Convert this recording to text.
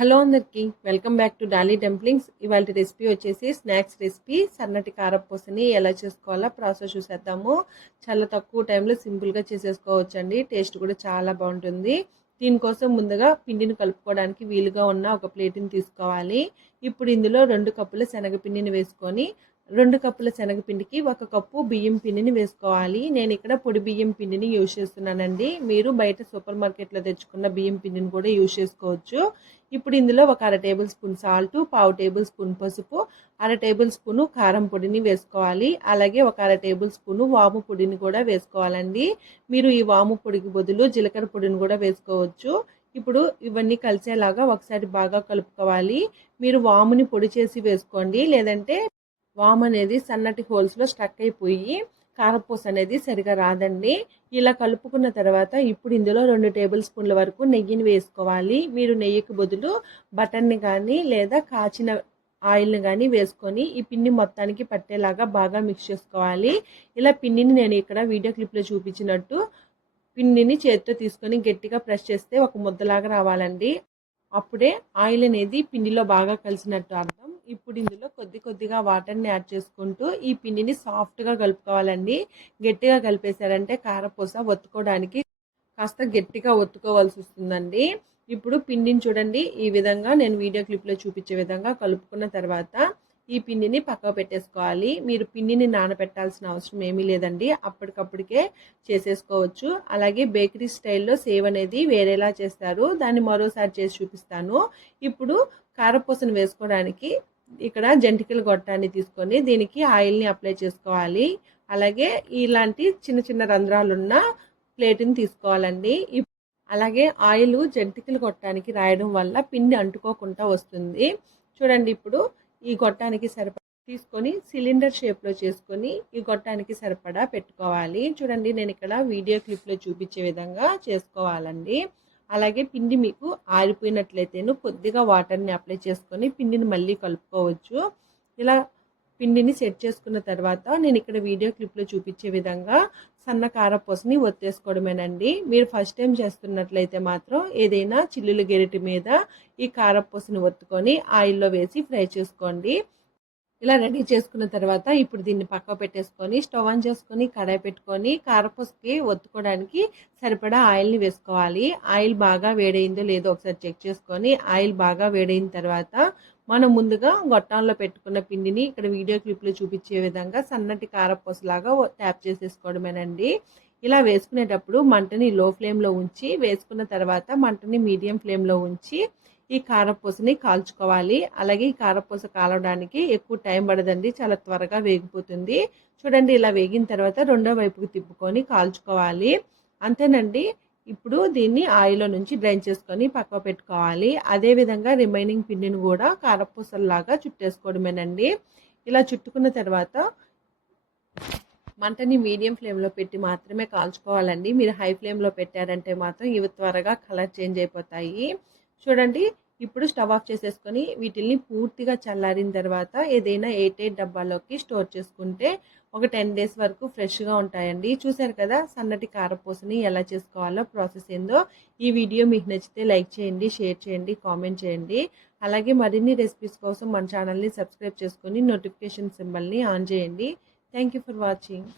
Hello అందరికి welcome back to Dolly dumplings. ఇవాళ recipe వచ్చేసి స్నాక్స్ రెసిపీ సన్నటి కారపూసని ఎలా చేసుకోవాలో ప్రాసెస్ చూసేద్దాము. చాలా తక్కువ టైంలో సింపుల్గా చేసేసుకోవచ్చండి. టేస్ట్ కూడా చాలా బాగుంటుంది. దీనికోసం ముందుగా పిండిని కలుపుకోవడానికి వీలుగా ఉన్న ఒక ప్లేట్ని తీసుకోవాలి. ఇప్పుడు ఇందులో 2 కప్పుల శనగపిండిని వేసుకొని 2 కప్పుల శనగపిండికి 1 కప్పు బియ్యం పిండిని వేసుకోవాలి. నేను ఇక్కడ పొడి బియ్యం పిండిని యూజ్ చేస్తున్నానండి. మీరు బయట సూపర్ మార్కెట్లో తెచ్చుకున్న బియ్యం పిండిని కూడా యూజ్ చేసుకోవచ్చు. ఇప్పుడు ఇందులో 1/2 table spoon salt, 1/2 table spoon పసుపు, 1/2 టేబుల్ స్పూన్ కారం పొడిని వేసుకోవాలి. అలాగే 1/2 టేబుల్ స్పూన్ వాము పొడిని కూడా వేసుకోవాలండి. మీరు ఈ వాము పొడికి బదులు జీలకర్ర పొడిని కూడా వేసుకోవచ్చు. ఇప్పుడు ఇవన్నీ కలిసేలాగా ఒకసారి బాగా కలుపుకోవాలి. మీరు వాముని పొడి చేసి వేసుకోండి, లేదంటే వామ్ అనేది సన్నటి హోల్స్లో స్టక్ అయిపోయి కారపూస అనేది సరిగా రాదండి. ఇలా కలుపుకున్న తర్వాత ఇప్పుడు ఇందులో 2 టేబుల్ స్పూన్ల వరకు నెయ్యిని వేసుకోవాలి. మీరు నెయ్యికి బదులు బటర్ని కానీ లేదా కాచిన ఆయిల్ని కానీ వేసుకొని ఈ పిండి మొత్తానికి పట్టేలాగా బాగా మిక్స్ చేసుకోవాలి. ఇలా పిండిని నేను ఇక్కడ వీడియో క్లిప్లో చూపించినట్టు పిండిని చేతితో తీసుకొని గట్టిగా ప్రెస్ చేస్తే ఒక ముద్దలాగా రావాలండి. అప్పుడే ఆయిల్ అనేది పిండిలో బాగా కలిసినట్టు అర్థం. ఇప్పుడు ఇందులో కొద్దిగా వాటర్ని యాడ్ చేసుకుంటూ ఈ పిండిని సాఫ్ట్గా కలుపుకోవాలండి. గట్టిగా కలిపేశారంటే కారపూస ఒత్తుకోవడానికి కాస్త గట్టిగా ఒత్తుకోవాల్సి వస్తుందండి. ఇప్పుడు పిండిని చూడండి, ఈ విధంగా నేను వీడియో క్లిప్లో చూపించే విధంగా కలుపుకున్న తర్వాత ఈ పిండిని పక్కకు పెట్టేసుకోవాలి. మీరు పిండిని నానబెట్టాల్సిన అవసరం ఏమీ లేదండి, అప్పటికప్పటికే చేసేసుకోవచ్చు. అలాగే బేకరీ స్టైల్లో సేవ్ అనేది వేరేలా చేస్తారు, దాన్ని మరోసారి చేసి చూపిస్తాను. ఇప్పుడు కారపూసను వేసుకోవడానికి ఇక్కడ జంతికల గొట్టాన్ని తీసుకొని దీనికి ఆయిల్ని అప్లై చేసుకోవాలి. అలాగే ఇలాంటి చిన్న చిన్న రంధ్రాలున్న ప్లేట్ని తీసుకోవాలండి. అలాగే ఆయిల్ జంతికలు గొట్టానికి రాయడం వల్ల పిండి అంటుకోకుండా వస్తుంది. చూడండి, ఇప్పుడు ఈ గొట్టానికి సరిపడా తీసుకొని సిలిండర్ షేప్లో చేసుకొని ఈ గొట్టానికి సరిపడా పెట్టుకోవాలి. చూడండి, నేను ఇక్కడ వీడియో క్లిప్లో చూపించే విధంగా చేసుకోవాలండి. అలాగే పిండి మీకు ఆరిపోయినట్లయితేను కొద్దిగా వాటర్ని అప్లై చేసుకొని పిండిని మళ్ళీ కలుపుకోవచ్చు. ఇలా పిండిని సెట్ చేసుకున్న తర్వాత నేను ఇక్కడ వీడియో క్లిప్లో చూపించే విధంగా సన్న కారపూసని ఒత్తేసుకోవడమేనండి. మీరు ఫస్ట్ టైం చేస్తున్నట్లయితే మాత్రం ఏదైనా చిల్లుల గెరిటి మీద ఈ కారపూసని ఒత్తుకొని ఆయిల్లో వేసి ఫ్రై చేసుకోండి. ఇలా రెడీ చేసుకున్న తర్వాత ఇప్పుడు దీన్ని పక్క పెట్టేసుకొని స్టవ్ ఆన్ చేసుకొని కడాయి పెట్టుకొని కారపూసకి ఒత్తుకోవడానికి సరిపడా ఆయిల్ని వేసుకోవాలి. ఆయిల్ బాగా వేడైందో లేదో ఒకసారి చెక్ చేసుకొని ఆయిల్ బాగా వేడైన తర్వాత మనం ముందుగా గొట్టాల్లో పెట్టుకున్న పిండిని ఇక్కడ వీడియో క్లిప్లో చూపించే విధంగా సన్నటి కారపూసలాగా ట్యాప్ చేసేసుకోవడమేనండి. ఇలా వేసుకునేటప్పుడు మంటని లో ఫ్లేమ్లో ఉంచి వేసుకున్న తర్వాత మంటని మీడియం ఫ్లేమ్లో ఉంచి ఈ కారపూసని కాల్చుకోవాలి. అలాగే ఈ కారపూస కాలడానికి ఎక్కువ టైం పడదండి, చాలా త్వరగా వేగిపోతుంది. చూడండి, ఇలా వేగిన తర్వాత రెండో వైపుకి తిప్పుకొని కాల్చుకోవాలి. అంతేనండి. ఇప్పుడు దీన్ని ఆయిల్లో నుంచి డ్రైన్ చేసుకొని పక్క పెట్టుకోవాలి. అదేవిధంగా రిమైనింగ్ పిండిని కూడా కారపూసల్లాగా చుట్టేసుకోవడమేనండి. ఇలా చుట్టుకున్న తర్వాత మంటని మీడియం ఫ్లేమ్లో పెట్టి మాత్రమే కాల్చుకోవాలండి. మీరు హై ఫ్లేమ్లో పెట్టారంటే మాత్రం ఇవి త్వరగా కలర్ చేంజ్ అయిపోతాయి. చూడండి, ఇప్పుడు స్టవ్ ఆఫ్ చేసేసుకొని వీటిల్ని పూర్తిగా చల్లారిన తర్వాత ఏదైనా 8 డబ్బాలోకి స్టోర్ చేసుకుంటే ఒక 10 డేస్ వరకు ఫ్రెష్గా ఉంటాయండి. చూసారు కదా సన్నటి కారపూసని ఎలా చేసుకోవాలో ప్రాసెస్ ఏందో. ఈ వీడియో మీకు నచ్చితే లైక్ చేయండి, షేర్ చేయండి, కామెంట్ చేయండి. అలాగే మరిన్ని రెసిపీస్ కోసం మన ఛానల్ని సబ్స్క్రైబ్ చేసుకొని నోటిఫికేషన్ సింబల్ని ఆన్ చేయండి. Thank you for watching.